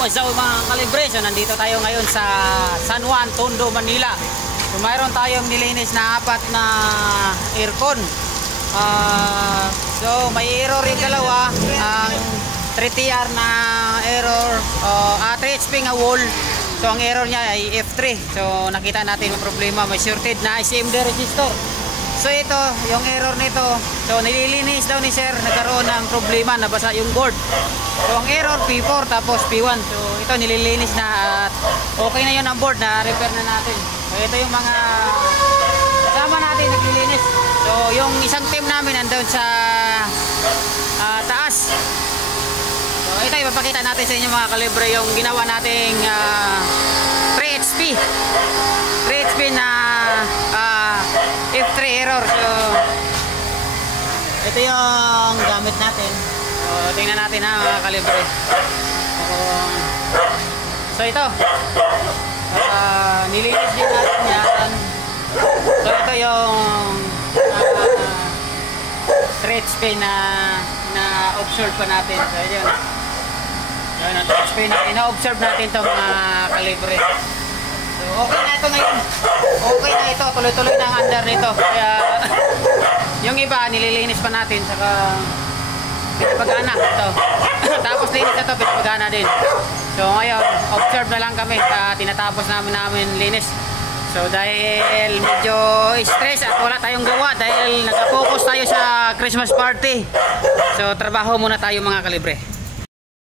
What's up mga kalibre? So nandito tayo ngayon sa San Juan, Tondo, Manila. So mayroon tayong nilinis na 4 na aircon. So may error yung dalawa. Ang 3TR na error, 3 HP nga wall. So ang error niya ay F3. So nakita natin yung problema, may shorted na ICMD resistor. So ito, yung error nito. So nililinis daw ni sir, nagkaroon ng problema, nabasa yung board. So ang error P4 tapos P1. So ito nililinis na at okay na yun ang board, na repair na natin. So ito yung mga kasama natin naglilinis. So yung isang team namin nandoon sa taas. So ito ipapakita natin sa inyo mga kalibre yung ginawa nating 3 HP. 3 HP na F3 error. So ito yung gamit natin. So tingnan natin ha mga kalibre. So ito nilinis din natin yan. So ito yung 3 HP na observe pa natin. So yun, ang 3 HP na ina-observe natin ito mga kalibre. So okay na ito ngayon. Okay na ito, tuloy-tuloy na ang under nito. Kaya yung iba nililinis pa natin, saka pinapagana ito. Tapos linis na ito, pinapagana din. So ngayon, observe na lang kami. Tinatapos namin linis. So dahil medyo stress at wala tayong gawa, dahil nag-focus tayo sa Christmas party. So trabaho muna tayo mga kalibre.